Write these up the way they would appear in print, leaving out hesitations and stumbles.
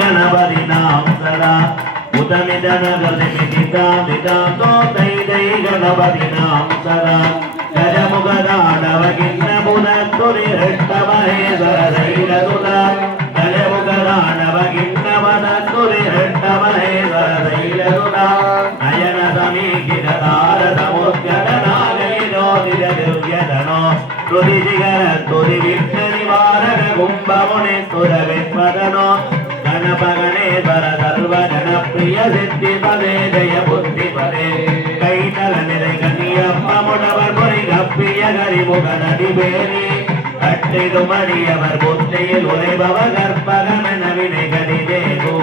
गणपतिनां सदा उतमिदनगतिमितितां दितां दै दै गणपतिनां सदा गजमुखदानवगिन्नबुधत्तुरिहट्टमहेश्वरदैलसुता गजमुखदानवगिन्नबुधत्तुरिहट्टमहेश्वरदैलसुता नयनसमीकिततारसमुद्गतनागैरोदिरदिव्यधनो हृदिजिगरत्तुरिविघ्ननिवारक कुम्भमुनिस्तुरविद्वदनो गणपगणेश्वर सर्वजनप्रिय सिद्धिपदे जय बुद्धिपदे कैतलनिधि कन्यप्पमुडवर मुरिगप्पिय करिमुखनदिबेरि कट्टिदुमडियवर बुद्धिயில் உரைபவ கற்பகமென வினைகடிதேகு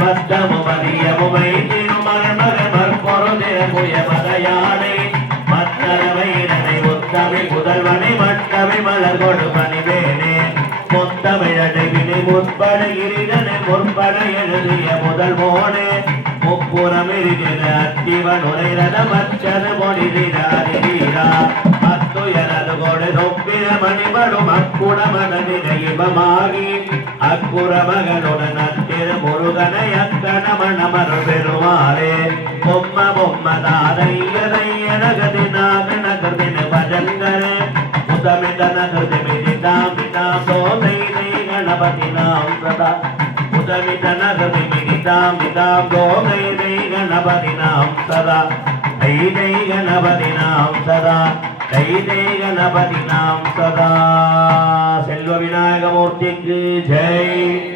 மத்தமுமதியமுமை திருமர்மக மற்பொருதிர புயமதையானை மத்தரவைரனை முத்தமிழ் முதல்வனை மட்டவை மலர் கொடுமணி வேணே முத்தமிழடைவினை முற்பட கிரிதனை முற்பட எழுதிய முதல் மோனே முப்புறமிருகிற அத்திவன் உரைரத மச்சது மொழிதிரா அத்துயரது கொடு சொப்பிர மணிபடும் அக்குடமனவினையிபமாகி அக்குற மகனுடன் அத்திரு முருகனை அக்கணமணமரு பெருமாறே பொம்ம பொம்ம தாதையதையனகதி நாகனகர்தின பஜங்கரே உதமிதனகர்திமிதிதாம் விதாம் தோதை தை கணபதினாம் சதா உதமிதனகர்திமிதிதாம் விதாம் தோதை தை கணபதினாம் சதா தை தை கணபதினாம் சதா தை தை கணபதினாம் சதா செல்வ விநாயகமூர்த்திக்கு ஜெய்.